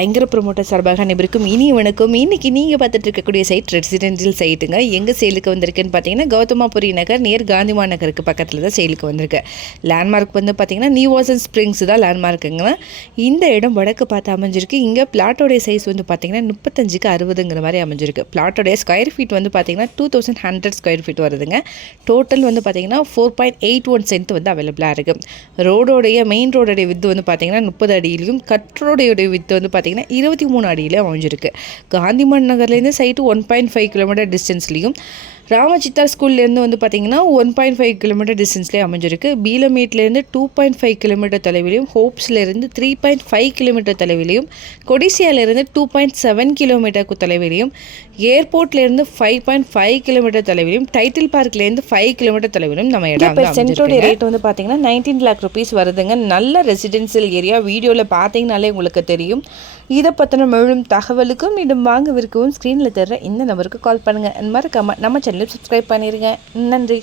ஐங்கர promoter சார்பாக அனைவருக்கும் இனிய வணக்கம். இன்றைக்கி நீங்கள் பார்த்துட்டு இருக்கக்கூடிய சைட் ரெசிடென்ஷியல் சைட்டுங்க. எங்கே சேலுக்கு வந்திருக்குன்னு பார்த்தீங்கன்னா கௌதமாபுரி நகர் நியர் காந்திமா நகருக்கு பக்கத்தில் தான் சேலுக்கு வந்திருக்கு. லேண்ட்மார்க் வந்து பார்த்தீங்கன்னா நியூவாசன் ஸ்ப்ரிங்ஸ் தான் லேண்ட்மார்க்குங்க. இந்த இடம் வடக்கு பார்த்து அமைஞ்சிருக்கு. இங்கே பிளாட்டோடைய சைஸ் வந்து பார்த்தீங்கன்னா 35க்கு 60ங்கிற மாதிரி அமைஞ்சிருக்கு. பிளாட்டோடைய ஸ்கொயர் ஃபீட் வந்து பார்த்தீங்கன்னா 2100 ஸ்கொயர் ஃபீட் வருதுங்க. டோட்டல் வந்து பார்த்தீங்கன்னா 4.81 சென்ட் வந்து அவைலபிளாக இருக்குது. மெயின் ரோடோடைய வித்து வந்து பார்த்தீங்கன்னா 30 அடியிலையும் கட்ரோடைய வித்து வந்து பார்த்தீங்கன்னா 23 அடியில் அமைஞ்சிருக்கு. காந்திமன் நகர்லேருந்து சைட்டு 1.5 கிலோமீட்டர் டிஸ்டன்ஸ்லையும், ராமச்சித்தார் ஸ்கூல்லேருந்து வந்து பார்த்தீங்கன்னா 1.5 கிலோமீட்டர் டிஸ்டன்ஸ்லேயே அமைஞ்சிருக்கு. பீலமேட்லேருந்து 2.5 கிலோமீட்டர் தொலைவிலையும், ஹோப்ஸ்லேருந்து 3.5 கிலோமீட்டர் தொலைவிலையும், கொடிசியாலேருந்து 2.7 கிலோமீட்டருக்கு தொலைவிலையும், ஏர்போர்ட்லேருந்து 5.5 கிலோமீட்டர் தொலைவிலையும், டைட்டில் பார்க்லேருந்து 5 கிலோமீட்டர் தொலைவிலும் நம்ம இடம். சென்டோடைய ரேட் வந்து பார்த்தீங்கன்னா 19 lakh rupees வருதுங்க. நல்ல ரெசிடென்சியல் ஏரியா. வீடியோவில் பார்த்தீங்கனாலே உங்களுக்கு தெரியும். இதை பற்றின மேலும் தகவலுக்கும் மீண்டும் வாங்க விற்கவும் ஸ்க்ரீனில் தர்ற இந்த நம்பருக்கு கால் பண்ணுங்கள். மறக்காம நம்ம சேனலை சப்ஸ்கிரைப் பண்ணிடுங்க. நன்றி.